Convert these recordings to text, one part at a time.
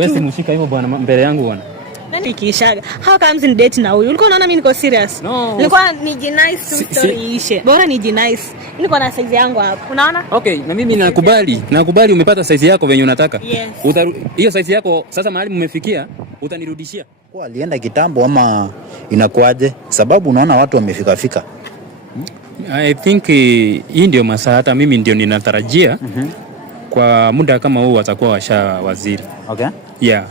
Wewe si mshika hivyo bwana mbele yangu bwana. Nani kishaga? How comes in date na huyu? Ulikuwa unaona mimi niko serious? No. Nilikuwa nijinice story ishe. Bora nijinice. Niko na size yangu hapo. Unaona? Okay, na mimi nakubali umepata size yako venye unataka. Yes. Hiyo size yako sasa mahali mmefikia utanirudishia. Kwa alienda kitambo ama inakuaje? Sababu unaona watu wamefika. I think hii ndio masaa hata mimi ndio ninatarajia. Kwa muda kama huu watakuwa waziri. Okay. Yeah.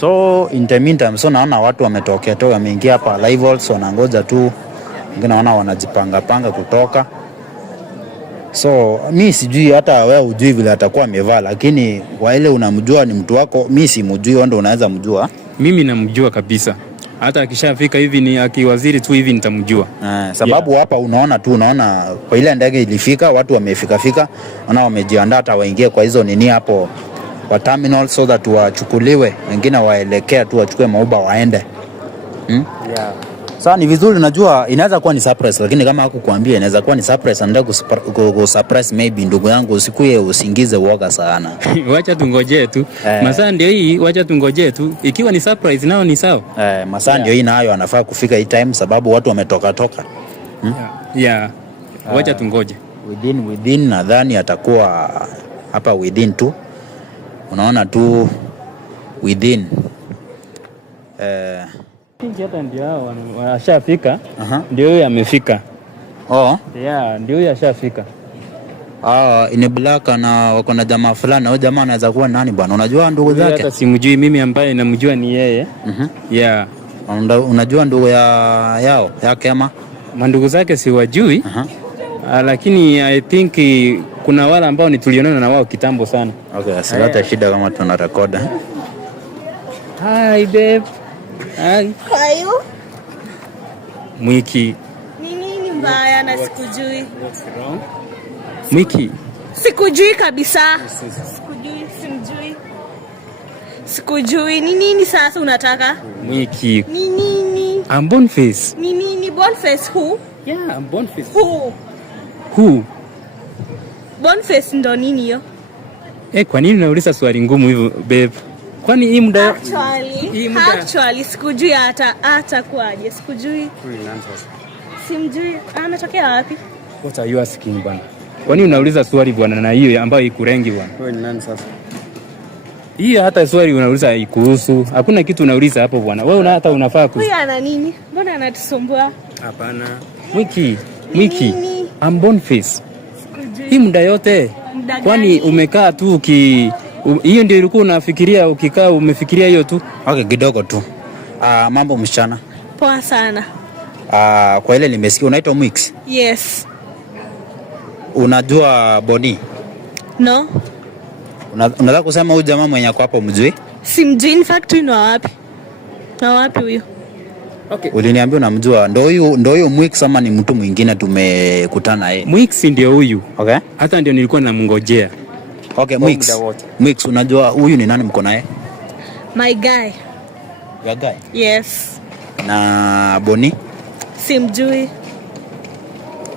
So in the meantime, so naona watu wametokea toka wameingia hapa live also wanangoja tu. Wengine naona wanajipanga kutoka. So mimi sijui hata wewe ujui vile atakuwa amevaa, lakini kwa ile unamjua ni mtu wako, mimi simjui, wewe ndio unaweza mjua. Mimi namjua kabisa. Hata akishafika hivi ni akiwaziri tu hivi nitamjua. Sababu hapa unaona kwa ile ndege ilifika, watu wamefika, wana wamejiandaa hata waingie kwa hizo nini hapo kwa terminal so that wachukuliwe, wengine waelekea tu wachukue mauba waende. Yeah. Sasa ni vizuri, najua inaweza kuwa ni surprise, lakini kama hakukuambia inaweza kuwa ni surprise, anataka surprise maybe ndugu yangu, usikuye usingize uoga sana. Wacha tungojee tu. Masaa ndio hii, wacha tungojee tu. Ikiwa ni surprise nao ni sawa. Masaa ndio hii nayo anafaa kufika hii time sababu watu wametoka. Yeah. Wacha tungoje. Within nadhani atakuwa hapa within tu. Unaona tu within hata ndio hao wanashafika. Ndio yeye amefika. Yeah, ndio yeye ashafika. Ine black na wako na jamaa fulani. Huyo jamaa anaweza kuwa nani bwana? Unajua ndugu zake? Hata simjui, mimi ambaye namjua ni yeye. Yeah. Unajua ndugu yao yake ama mandugu zake siwajui. Lakini I think kuna wale ambao tulionana na wao kitambo sana. Okay, silata shida kama tuna record. Hi babe. Hi. How are you? Mwiki. Nini mbaya na sikujui? What's wrong? Mwiki. Sikujui kabisa. Sikujui. Nini sasa unataka? Mwiki. Nini? I'm Boniface. Nini Boniface who? Yeah, I'm Boniface. Who? Boniface ndo nini hiyo? Kwa nini unauliza swali ngumu hivyo babe? Kwani hii muda actually sikujui hata kwaje. Sikujui. Simjui. Ametokea wapi? What are you asking bwana? Kwani unauliza swali bwana na hiyo ambayo ikurengi bwana? Wewe ni nani sasa? Hii hata swali unauliza ikuhusu. Hakuna kitu unauliza hapo bwana. Wewe hata unafaa Huyu ana nini? Mbona anatusumbua? Hapana. Mwiki. I'm Boniface. Hii muda yote. Kwani umekaa tu hiyo ndio ilikuwa unafikiria ukikaa umefikiria hiyo tu? Okay, kidogo tu. Mambo msichana. Poa sana. Kwa ile nimesikia unaitwa Mwix. Yes. Unajua Boni? No. Unataka kusema huyu jamaa mwenye ako hapo mjui? Simjui, in fact ni wapi? Na wapi huyo? Okay. Uliniambia unamjua. Ndio huyo Mwix ama ni mtu mwingine tumekutana yeye? Mwix ndio huyu. Okay. Hata ndio nilikuwa namngojea. Okay, Mwix, unajua huyu ni nani mko naye? My guy. Your guy? Yes. Na Boni? Simjui.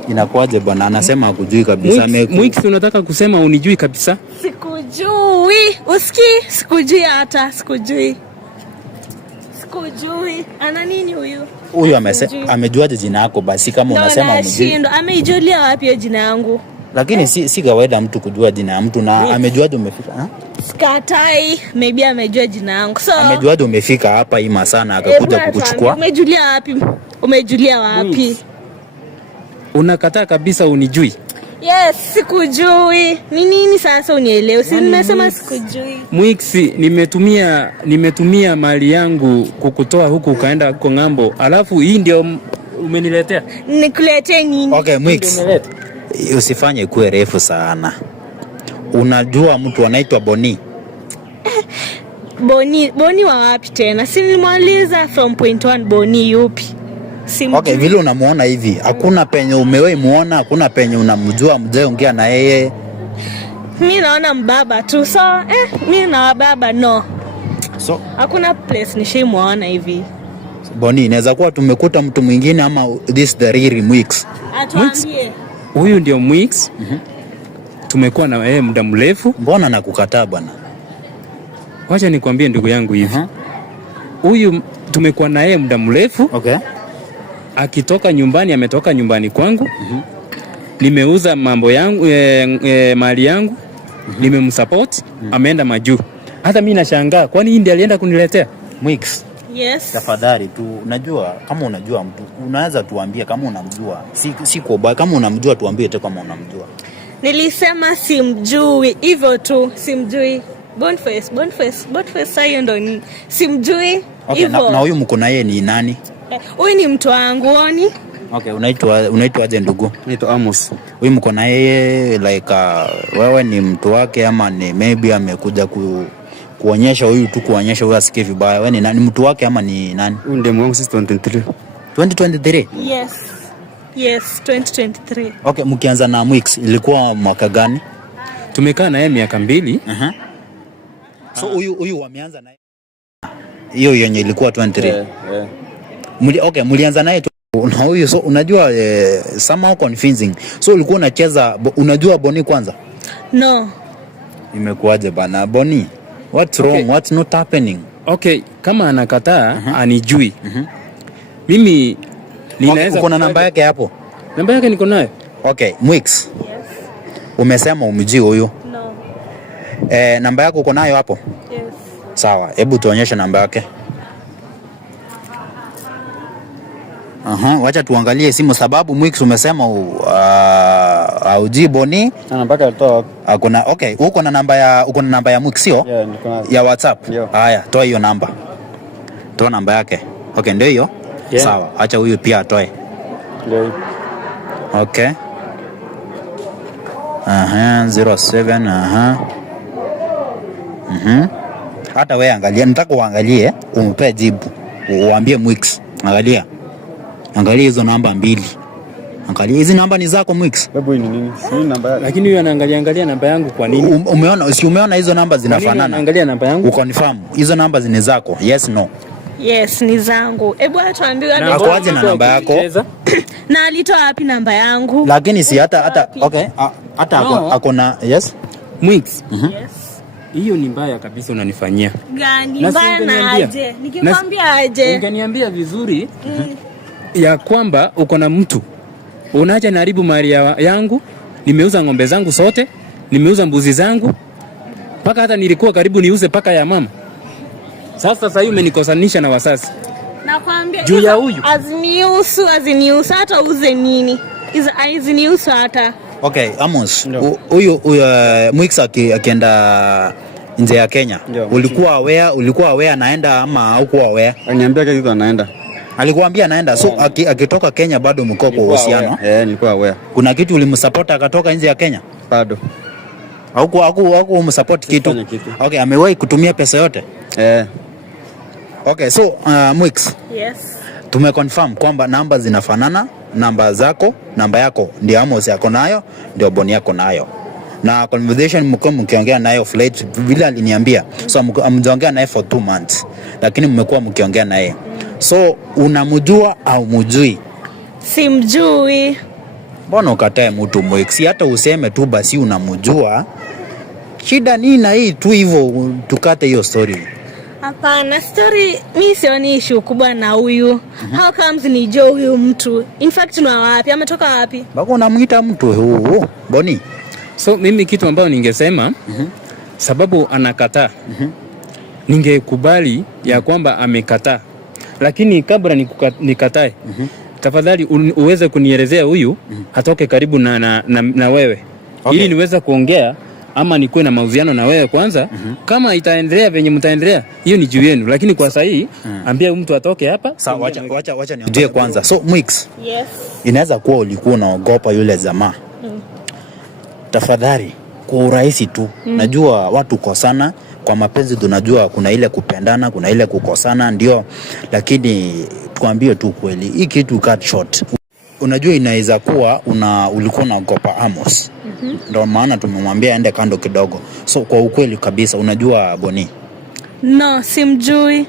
Inakuaje bwana? Anasema hakujui kabisa. Mwix, unataka kusema unijui kabisa? Sikujui. Usikii? Sikujui. Ana nini huyu? Huyu amejuaje jina yako basi kama unasema umjui? Ameijulia wapi hiyo jina yangu? Lakini si kawaida mtu kujua jina ya mtu na amejuaje umefika? Skatai, maybe amejua jina yangu. So amejuaje umefika hapa hii masana akakuja kukuchukua? Umejulia wapi? Unakataa kabisa unijui? Yes, sikujui. Ni nini sasa unielewe? Si nimesema sikujui. Mwix, nimetumia mali yangu kukutoa huku ukaenda huko ng'ambo. Alafu hii ndio umeniletea? Nikuletee nini? Okay, Mwix. Usifanye kuwe refu sana. Unajua mtu anaitwa Boni? Boni wa wapi tena? Si nilimaliza from point 1 Boni yupi? Okay, vile unamuona hivi, hakuna penye umewahi muona, hakuna penye unamjua mzee ongea na yeye. Mimi naona mbaba tu. So, mimi na baba no. So, hakuna place nishimuona hivi. Boni, inaweza kuwa tumekuta mtu mwingine ama this the real Mwix. Atuambie. Huyu ndio Mwix. Tumekuwa na yeye muda mrefu. Mbona nakukataa bwana? Wacha nikwambie ndugu yangu hivi. Huyu tumekuwa na yeye muda mrefu. Okay. Akitoka nyumbani, ametoka nyumbani kwangu. Nimeuza mambo yangu, mali yangu. Nimemsupport, ameenda majuu. Hata mimi nashangaa, kwani hii ndiye alienda kuniletea? Mwix. Yes. Tafadhali tu, unajua kama unajua mtu, unaweza tuambie kama unamjua. Si kwa kama unamjua tuambie tu kama unamjua. Nilisema simjui, hivyo tu, simjui. Boniface hiyo ndo ni simjui. Okay, na huyu mko na yeye ni nani? Huyu ni mtu wangu oni. Okay, unaitwa aje ndugu? Naitwa Amos. Huyu mko na yeye like wewe ni mtu wake ama ni maybe amekuja kuonyesha huyu tu, kuonyesha huyu asikie vibaya? Wewe ni nani, mtu wake ama ni nani? Huyu ndiye mwangu sisi 2023. Yes, 2023. Okay, mkianza na Mwix ilikuwa mwaka gani? Tumekaa na yeye miaka 2. So huyu wameanza na hiyo yenye ilikuwa 23. Okay, mlianza naye na huyu. So unajua somehow confusing. So ulikuwa unacheza, unajua Boni kwanza? No. Imekuaje bana Boni? What's wrong? Okay. What's not happening? Okay, kama anakataa anijui. Mimi ninaweza. Uko na namba yake hapo? Namba yake niko nayo. Okay, Mwix. Yes. Umesema umjui huyu? No. Namba yako uko nayo hapo? Yes. Sawa, hebu tuonyeshe namba yake. Wacha tuangalie simu, sababu Mwix umesema hujui Boni. Namba yake alitoa. Hakuna. Okay, uko na namba ya Mwix sio? Yeah, niko nayo. Ya WhatsApp. Haya, toa hiyo namba. Toa namba yake. Okay, ndio hiyo. Yeah. Sawa, acha huyu pia atoe. Ndio. Okay. 07 Hata wewe angalia, nataka uangalie, umpe jibu. Uambie Mwix, angalia hizo namba 2. Angalia hizi namba ni zako Mwix. Babu ni nini? Si namba yako. Lakini huyu anaangalia namba yangu kwa nini? Umeona hizo namba zinafanana? Anaangalia namba yangu. Ukonfirm hizo namba ni zako? Yes, no. Yes, ni zangu. Hebu atuambie aje na namba yako. Na alitoa wapi namba yangu? Lakini si hata okay, hata akona yes. Mwix. Yes. Hiyo ni mbaya kabisa unanifanyia. Gani mbaya aje? Nikikwambia aje? Ungeniambia vizuri ya kwamba uko na mtu. Unaacha niharibu mali yangu. Nimeuza ng'ombe zangu sote, nimeuza mbuzi zangu. Paka hata nilikuwa karibu niuze paka ya mama. Sasa hiyo umenikosanisha na wasasi. Nakwambia juu ya huyu. Aziniusu hata uze nini? Aziniusu hata. Okay, Amos. Huyu Mwix akienda nje ya Kenya. Ulikuwa aware anaenda ama haukuwa aware? Aliniambia kitu anaenda. Alikuambia anaenda. So akitoka Kenya bado mko kwa uhusiano? Nilikuwa aware. Kuna kitu ulimsupport akatoka nje ya Kenya? Bado. Hauku umsupport kitu? Okay, amewahi kutumia pesa yote? Okay, so Mwix. Yes. Tumeconfirm kwamba namba zinafanana, namba zako, namba yako ndio Amos yako nayo, ndio Boni yako nayo. Na conversation mkiongea nayo flight vile aliniambia. So mmeongea naye for 2 months. Lakini mmekuwa mkiongea naye. So unamjua au mjui? Simjui. Mbona ukatae mtu Mwix? Hata useme tu basi unamjua. Shida nini na hii tu hivyo tukate hiyo story? Hapana, story mimi sioni issue kubwa na huyu. How comes ni Joe huyu mtu? In fact ni wapi? Ametoka wapi? Bako unamuita mtu huu Boni. So mimi kitu ambayo ningesema sababu anakataa. Ningekubali ya kwamba amekataa. Lakini kabla nikatae, tafadhali uweze kunielezea huyu atoke karibu na wewe. Okay. Ili niweze kuongea ama nikuwe na mahusiano na wewe kwanza. Kama itaendelea venye mtaendelea, hiyo ni juu yenu, lakini kwa sasa hii ambia mtu atoke hapa. Sawa, wacha niongee kwanza. So Mwix. Yes. Inaweza kuwa ulikuwa unaogopa yule jamaa. Tafadhali kwa urahisi tu. Najua watu kosana kwa mapenzi, tunajua kuna ile kupendana, kuna ile kukosana ndio, lakini tuambie tu kweli. Hii kitu cut short. Unajua inaweza kuwa ulikuwa unaogopa Amos. Ndio maana tumemwambia aende kando kidogo. So kwa ukweli kabisa unajua Boni? No, simjui.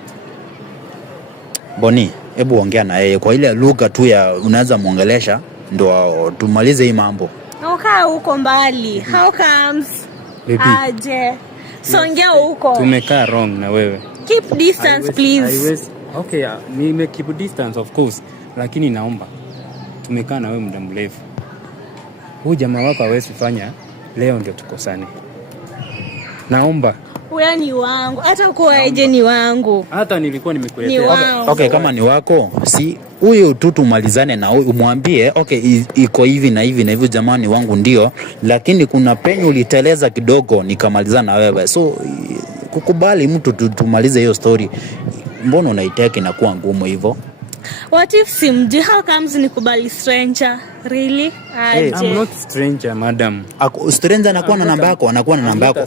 Boni, hebu ongea na yeye kwa ile lugha tu ya unaweza muongelesha ndio tumalize hii mambo. Ukaa huko mbali. How comes? Aje. Songea huko. Tumekaa wrong na wewe. Keep distance please. Okay, nime keep distance of course. Lakini naomba tumekaa na wewe muda mrefu. Huyu jamaa wako hawezi fanya leo ndio tukosane. Naomba. Wewe ni wangu. Hata uko aje ni wangu. Hata nilikuwa nimekuletea. Okay, kama ni wako, si huyu tu tumalizane na huyu umwambie okay iko hivi na hivi na hivyo jamani wangu ndio, lakini kuna penyo uliteleza kidogo nikamalizana na wewe. So kukubali mtu tumalize hiyo story. Mbona unaiteka inakuwa ngumu hivyo? What if simji, how comes nikubali stranger? Really? Hey, I'm not stranger, madam. Stranger anakuwa na namba yako, anakuwa na namba yako.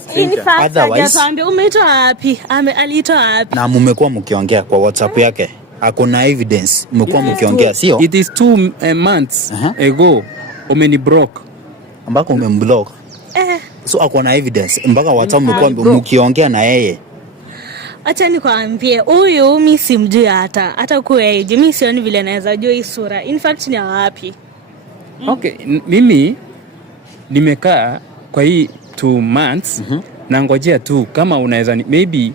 Otherwise, umetoa wapi? Alitoa wapi? Na mmekuwa mkiongea kwa WhatsApp yake. Hakuna evidence. Mmekuwa mkiongea, sio? It is 2 months ago. Umeni broke. Ambako umemblock. So hakuna evidence. Mpaka WhatsApp mmekuwa mkiongea na yeye. Acha nikwambie, huyu mimi simjui hata kueje. Mimi sioni vile naweza jua hii sura. In fact ni wapi? Okay, mimi nimekaa kwa hii 2 months na ngojea tu kama unaweza maybe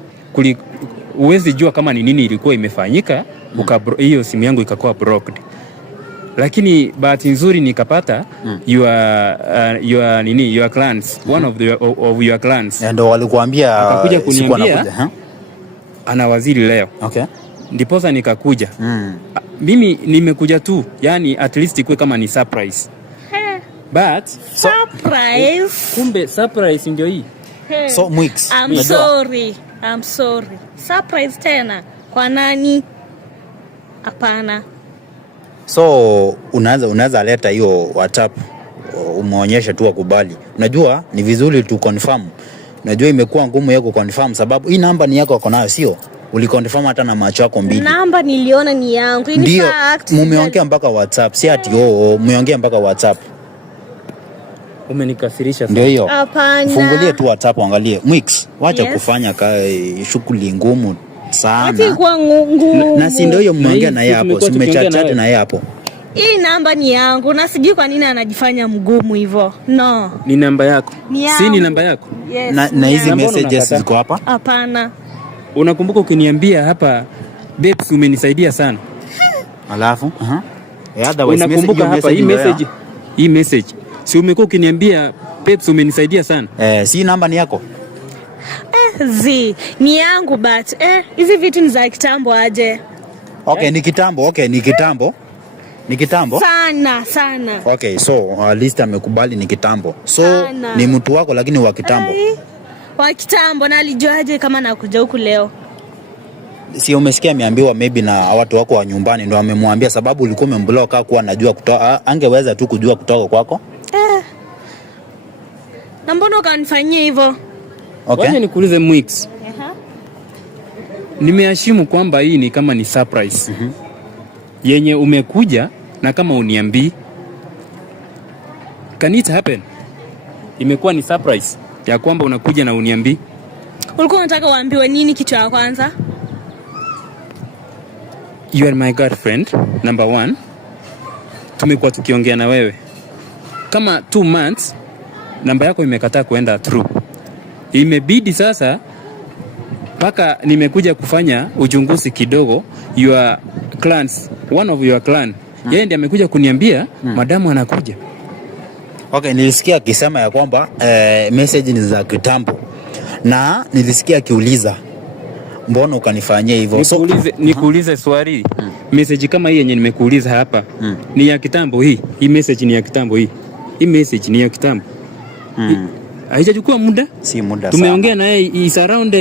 uwezi jua kama ni nini ilikuwa imefanyika hiyo simu yangu ikakuwa blocked. Lakini bahati nzuri nikapata your clients, one of your clients. Ndio walikuambia akakuja kuniambia ana waziri leo. Okay. Ndiposa nikakuja. Mimi nimekuja tu, yani at least ikuwe kama ni surprise. But surprise. Kumbe surprise ndio hii. So Mwix. I'm sorry. Surprise tena. Kwa nani? Hapana. So unaweza leta hiyo WhatsApp umuonyeshe tu akubali. Unajua ni vizuri tu confirm. Unajua imekuwa ngumu yako confirm sababu hii namba ni yako uko nayo, sio? Uliconfirm hata na macho yako mbili. Namba niliona ni yangu. In fact mumeongea mpaka WhatsApp, si ati mumeongea mpaka WhatsApp. Umenikasirisha sana. Ndio hiyo. Hapana. Fungulie tu WhatsApp uangalie. Mwix, wacha kufanya shughuli ngumu sana. Ati kwa ngumu. Na si ndio hiyo mmeongea na yeye hapo, simechat na yeye hapo. Hii namba ni yangu na sijui kwa nini anajifanya mgumu hivyo. No. Ni namba yako. Si ni namba yako? Yes. Na hizi messages ziko hapa? Hapana. Unakumbuka ukiniambia hapa babes umenisaidia sana. Alafu unakumbuka hapa hii message. Si umekuwa ukiniambia babes umenisaidia sana? Si namba ni yako? Ni yangu but hizi vitu ni za kitambo aje. Okay, ni kitambo. Okay, ni kitambo. Ni kitambo? Sana. Okay, so list amekubali ni kitambo. So sana. Ni mtu wako lakini wa kitambo. Wa kitambo na alijuaje kama nakuja huku leo? Si umesikia ameambiwa maybe na watu wako wa nyumbani ndio amemwambia sababu ulikuwa umemblock kwa anajua kutoka angeweza tu kujua kutoka kwako? Na mbona ukanifanyia hivyo? Okay. Wacha nikuulize Mwix. Nimeashimu kwamba hii ni kama ni surprise. Yenye umekuja na kama uniambii. Can it happen? Imekuwa ni surprise ya kwamba unakuja na uniambii. Ulikuwa unataka uambiwe nini kitu ya kwanza? You are my girlfriend, number 1. Tumekuwa tukiongea na wewe. Kama 2 months, namba yako imekataa kuenda through. Imebidi sasa paka nimekuja kufanya uchunguzi kidogo. Your clans, one of your clan, yeye ndiye amekuja kuniambia madamu anakuja. Okay, nilisikia akisema ya kwamba message ni za kitambo. Na nilisikia akiuliza mbona ukanifanyia hivyo? Nikuulize swali. Message kama hii yenye nimekuuliza hapa ni ya kitambo hii. Hii message ni ya kitambo hii. Hii message ni ya kitambo. Haijachukua muda? Si muda sana. Tumeongea na yeye is around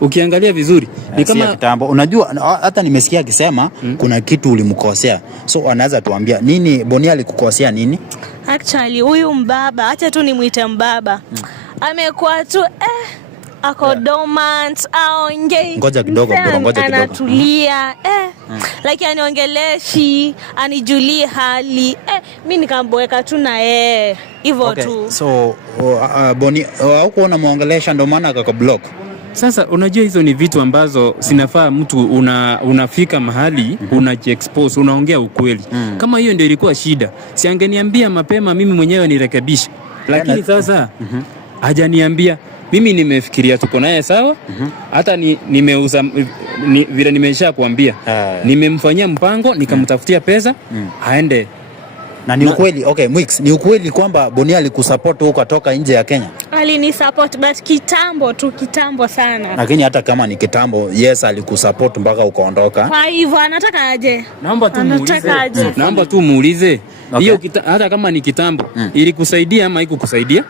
ukiangalia vizuri ni kama kitambo. Unajua hata nimesikia akisema kuna kitu ulimkosea. So anaweza tuambia nini Boni alikukosea nini? Actually huyu mbaba, acha tu nimuite mbaba. Amekuwa tu ako dormant, aongei. Ngoja kidogo. Anatulia. Like aniongeleshi, anijulie hali. Mimi nikamboeka tu na yeye. Hivyo tu. So Boni huko unamuongelesha ndio maana akakublock. Sasa unajua hizo ni vitu ambazo sinafaa mtu unafika mahali unajiexpose, unaongea ukweli. Kama hiyo ndio ilikuwa shida, si angeniambia mapema mimi mwenyewe nirekebishe. Lakini sasa hajaniambia. mimi nimefikiria tuko naye sawa. Hata nimeuza vile nimesha kuambia. Nimemfanyia mpango, nikamtafutia pesa aende. Na ni ukweli, okay, Mwix, ni ukweli kwamba Bonia alikusupport huko kutoka nje ya Kenya? Alinisupport but kitambo sana. Lakini hata kama ni kitambo, yes, alikusupport mpaka ukaondoka. Kwa hivyo anataka aje? Naomba tu muulize. Hiyo hata kama ni kitambo, ilikusaidia ama haikukusaidia?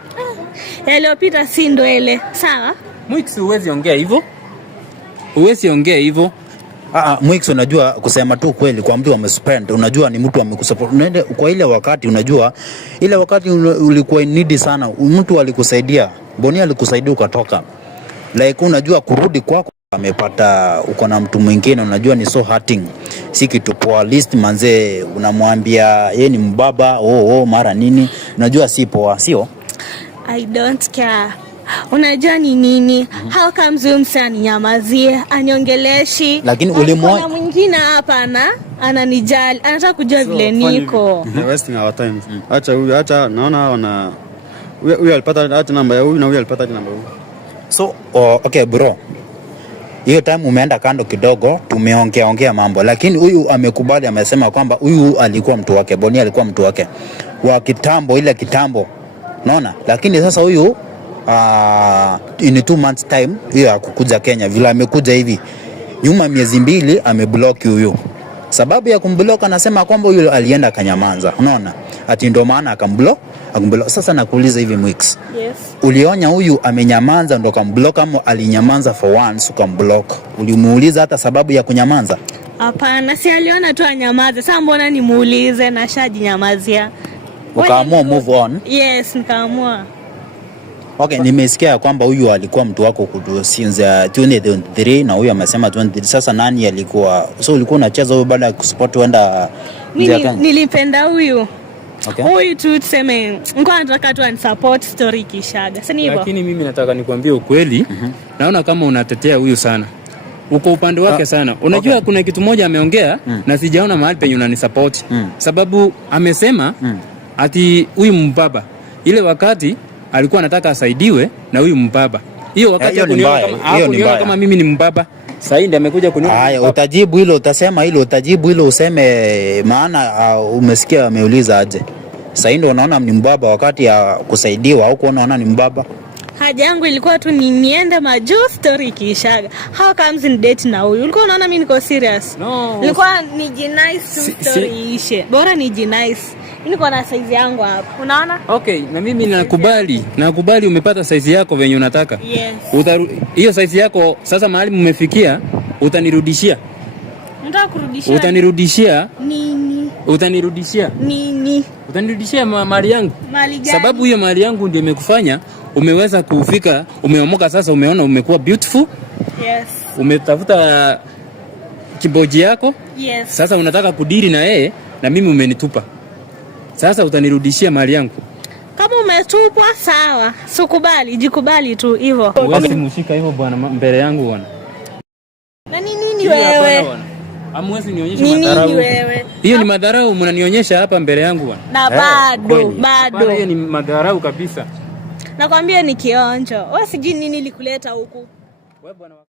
Yaliyopita si ndwele. Sawa? Mwix, huwezi ongea hivyo. Mwix, unajua kusema tu kweli kwa mtu amespend, unajua ni mtu amekusupport. Unaenda kwa ile wakati, unajua ile wakati ulikuwa in need sana, mtu alikusaidia. Bonia alikusaidia ukatoka. Like unajua kurudi kwako amepata uko na mtu mwingine, unajua ni so hurting. Si kitu poa. List manze unamwambia yeye ni mbaba, mara nini. Unajua si poa, sio? I don't care. Unajua ni nini? How comes huyu msanii nyamazie, aniongeleshi? Lakini ulimwona mwingine hapa ananijali, anataka kujua vile niko. Wasting our time. Acha naona huyu alipata hata namba ya huyu na huyu alipata namba ya huyu. So okay bro. Hiyo time umeenda kando kidogo, tumeongea mambo, lakini huyu amekubali, amesema kwamba huyu alikuwa mtu wake, Bonia alikuwa mtu wake wa kitambo, ile kitambo. Unaona? Lakini sasa huyu in 2 months time hiyo akukuja Kenya, vile amekuja hivi nyuma miezi 2 ameblock huyu. Sababu ya kumblock anasema kwamba huyu alienda Kanyamanza. Unaona? Ati ndio maana akamblock. Sasa nakuuliza hivi Mwix. Yes. Ulionya huyu amenyamanza ndo kamblock ama alinyamaza for once ukamblock? Ulimuuliza hata sababu ya kunyamanza? Hapana, si aliona tu anyamaze. Sasa mbona nimuulize na shajinyamazia? Ukaamua move on? Yes, nikaamua. Okay, nimesikia kwamba huyu alikuwa mtu wako since 2023 na huyu amesema 2023. Sasa nani alikuwa? So ulikuwa unacheza huyu baada ya kusupport wenda nilipenda huyu. Okay. Huyu tu tuseme nilikuwa nataka tu an support story kishaga. Sasa hivyo. Lakini mimi nataka nikwambie ukweli. Naona kama unatetea huyu sana. Uko upande wake sana. Unajua kuna kitu moja ameongea na sijaona mahali penye unanisupport. Sababu amesema ati huyu mbaba ile wakati alikuwa anataka asaidiwe na huyu mbaba. Hiyo wakati kuniona kama mimi ni mbaba. Sasa ndiye amekuja kuniona. Haya, utajibu hilo, utasema hilo, utajibu hilo, useme maana umesikia ameuliza aje. Sasa ndio unaona ni mbaba wakati ya kusaidiwa au kuona ni mbaba? Haja yangu ilikuwa tu niende majuu story kishaga. How comes in date na huyu? Ulikuwa unaona mimi niko serious? No. Nilikuwa nijinice story ishe. Bora nijinice. Niko na size yangu hapo. Unaona? Okay, na mimi nakubali umepata size yako venye unataka. Yes. Hiyo size yako sasa mahali mmefikia utanirudishia. Nataka kurudishia. Utanirudishia nini? Utanirudishia nini? Utanirudishia mali yangu. Mali gani? Sababu hiyo mali yangu ndio imekufanya umeweza kufika, umeomoka sasa, umeona umekuwa beautiful. Yes. Umetafuta kiboji yako. Yes. Sasa unataka kudiri na yeye na mimi umenitupa. Sasa utanirudishia mali yangu. Kama umetupwa sawa, sikubali, jikubali tu hivyo. Wewe mshika hivyo bwana mbele yangu bwana. Na nini wewe? Hamwezi nionyesha madharau. Nini wewe? Hiyo ni madharau mnanionyesha hapa mbele yangu bwana. Na bado. Hiyo ni madharau kabisa. Nakwambia ni kionjo. Wewe sijui nini likuleta huku. Wewe bwana